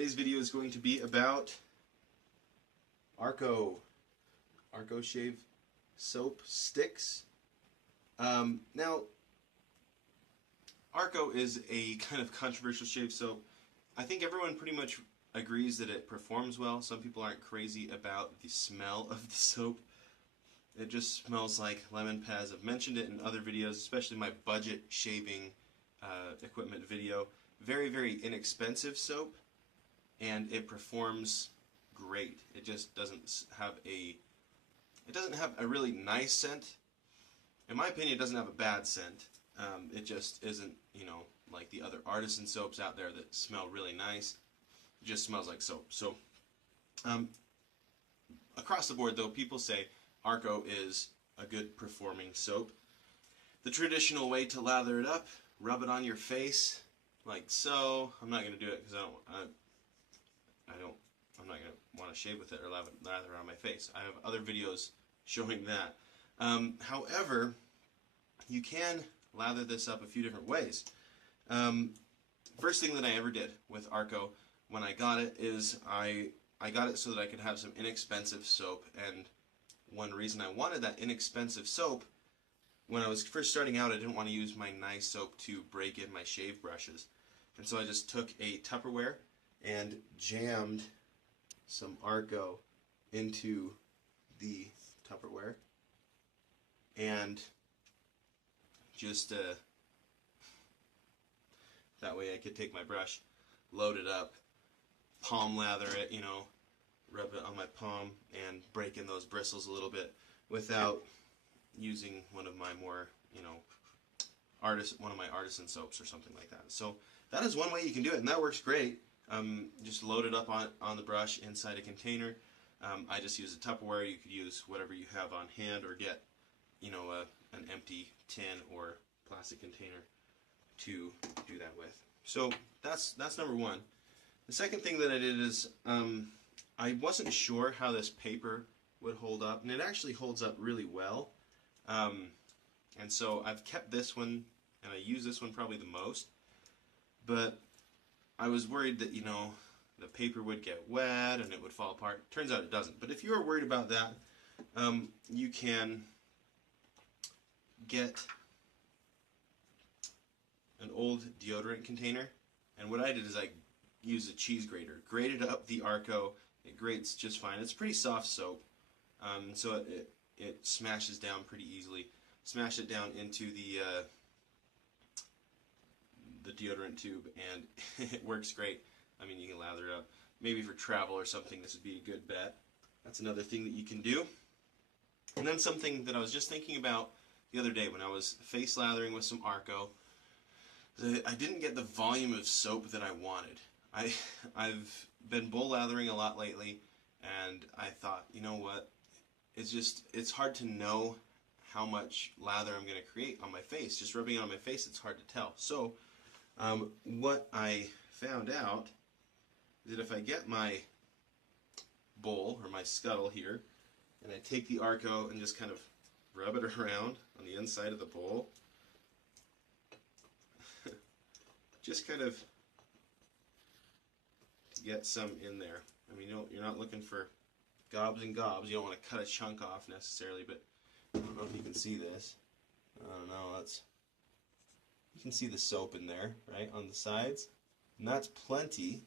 Today's video is going to be about Arko Shave Soap Sticks. Now, Arko is a kind of controversial shave soap. I think everyone pretty much agrees that it performs well. Some people aren't crazy about the smell of the soap. It just smells like lemon pez. I've mentioned it in other videos, especially my budget shaving equipment video. Very, very inexpensive soap, and it performs great. It just doesn't have a really nice scent. In my opinion, it doesn't have a bad scent. It just isn't, like the other artisan soaps out there that smell really nice. It just smells like soap. So, across the board, though, people say Arko is a good performing soap. The traditional way to lather it up, rub it on your face, like so. I'm not going to do it because I'm not going to want to shave with it or lather it on my face. I have other videos showing that. However, you can lather this up a few different ways. First thing that I ever did with Arko when I got it is I got it so that I could have some inexpensive soap, and one reason I wanted that inexpensive soap, when I was first starting out, I didn't want to use my nice soap to break in my shave brushes. And so I just took a Tupperware and jammed some Arko into the Tupperware, and just that way I could take my brush, load it up, palm lather it, rub it on my palm and break in those bristles a little bit without using one of my more, one of my artisan soaps or something like that. So that is one way you can do it, and that works great. Just load it up on the brush inside a container. I just use a Tupperware. You could use whatever you have on hand, or get, an empty tin or plastic container to do that with. So that's number one. The second thing that I did is I wasn't sure how this paper would hold up, and it actually holds up really well. And so I've kept this one, and I use this one probably the most. But I was worried that, the paper would get wet and it would fall apart. Turns out it doesn't. But if you are worried about that, you can get an old deodorant container. And what I did is I used a cheese grater, grated up the Arko. It grates just fine. It's pretty soft soap, so it smashes down pretty easily. Smash it down into the deodorant tube, and it works great. I mean, you can lather it up. Maybe for travel or something, this would be a good bet. That's another thing that you can do. And then something that I was just thinking about the other day when I was face lathering with some Arko, I didn't get the volume of soap that I wanted. I've been bowl lathering a lot lately, and I thought, you know what, it's hard to know how much lather I'm going to create on my face. Just rubbing it on my face, it's hard to tell. So what I found out is that if I get my bowl, or my scuttle here, and I take the Arko and just kind of rub it around on the inside of the bowl, just kind of to get some in there. I mean, you're not looking for gobs and gobs. You don't want to cut a chunk off necessarily, but I don't know if you can see this. I don't know, you can see the soap in there, right, on the sides. And that's plenty.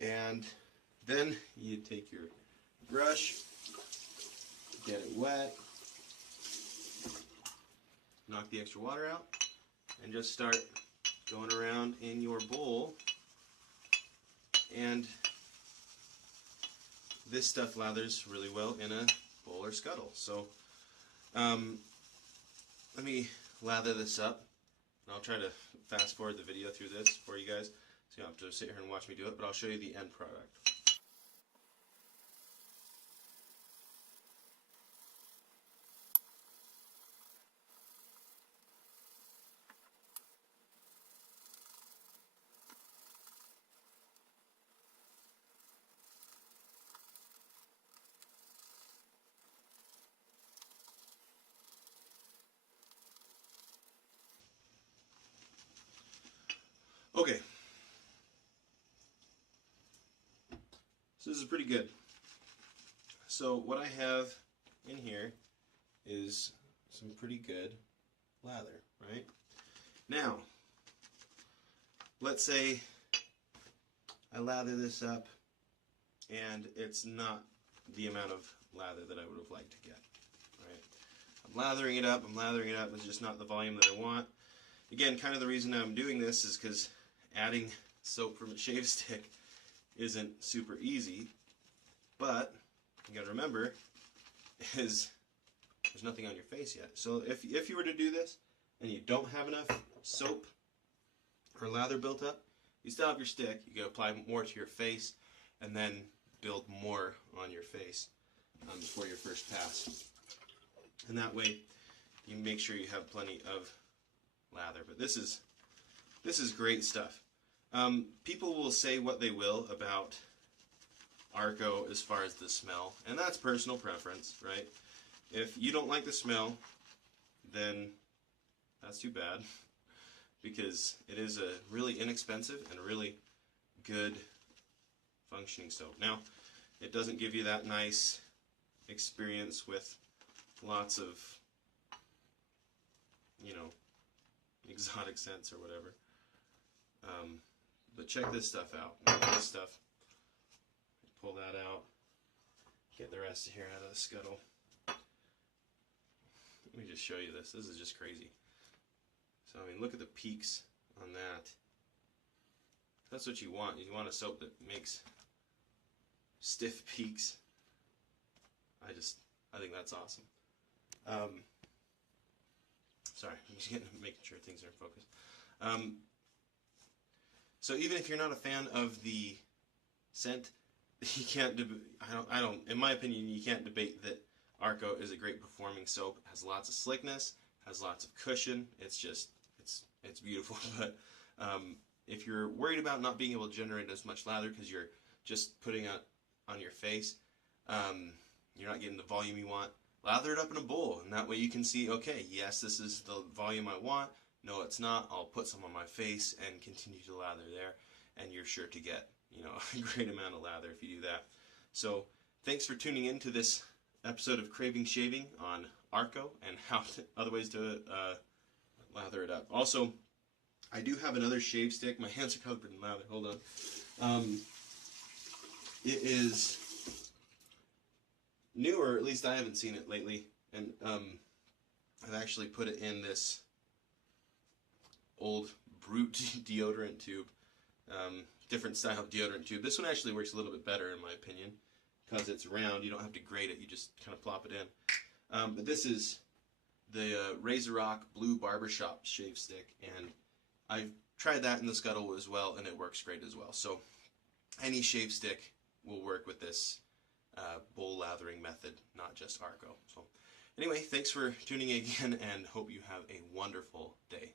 And then you take your brush, get it wet, knock the extra water out, and just start going around in your bowl. And this stuff lathers really well in a bowl or scuttle. So let me lather this up, and I'll try to fast forward the video through this for you guys, so you don't have to sit here and watch me do it, but I'll show you the end product. Okay. So this is pretty good. So what I have in here is some pretty good lather, right? Now, let's say I lather this up and it's not the amount of lather that I would have liked to get, right? I'm lathering it up, it's just not the volume that I want. Again, kind of the reason I'm doing this is because adding soap from a shave stick isn't super easy, but you gotta remember is there's nothing on your face yet. So if you were to do this and you don't have enough soap or lather built up, you still have your stick, you can apply more to your face and then build more on your face before your first pass. And that way you make sure you have plenty of lather. But this is great stuff. People will say what they will about Arko as far as the smell, and that's personal preference, right? If you don't like the smell, then that's too bad, because it is a really inexpensive and really good functioning soap. Now, it doesn't give you that nice experience with lots of, you know, exotic scents or whatever. But check this stuff out. This stuff, pull that out, get the rest of here out of the scuttle. Let me just show you this. This is just crazy. So, I mean, look at the peaks on that. That's what you want. You want a soap that makes stiff peaks. I think that's awesome. Sorry, I'm just making sure things are in focus. So even if you're not a fan of the scent, you can't. I don't. In my opinion, you can't debate that Arko is a great performing soap. It has lots of slickness, has lots of cushion. It's just, it's beautiful. But if you're worried about not being able to generate as much lather because you're just putting it on your face, you're not getting the volume you want, lather it up in a bowl, and that way you can see, okay, yes, this is the volume I want. No, it's not. I'll put some on my face and continue to lather there, and you're sure to get, you know, a great amount of lather if you do that. So thanks for tuning in to this episode of Craving Shaving on Arko and other ways to lather it up. Also, I do have another shave stick. My hands are covered in lather. Hold on. It is newer, at least I haven't seen it lately, and I've actually put it in this old Brute deodorant tube, different style deodorant tube. This one actually works a little bit better in my opinion because it's round. You don't have to grate it, you just kind of plop it in. But this is the Razor Rock Blue Barbershop shave stick, and I've tried that in the scuttle as well, and it works great as well. So any shave stick will work with this bowl lathering method, not just Arko. So anyway, thanks for tuning in again, and hope you have a wonderful day.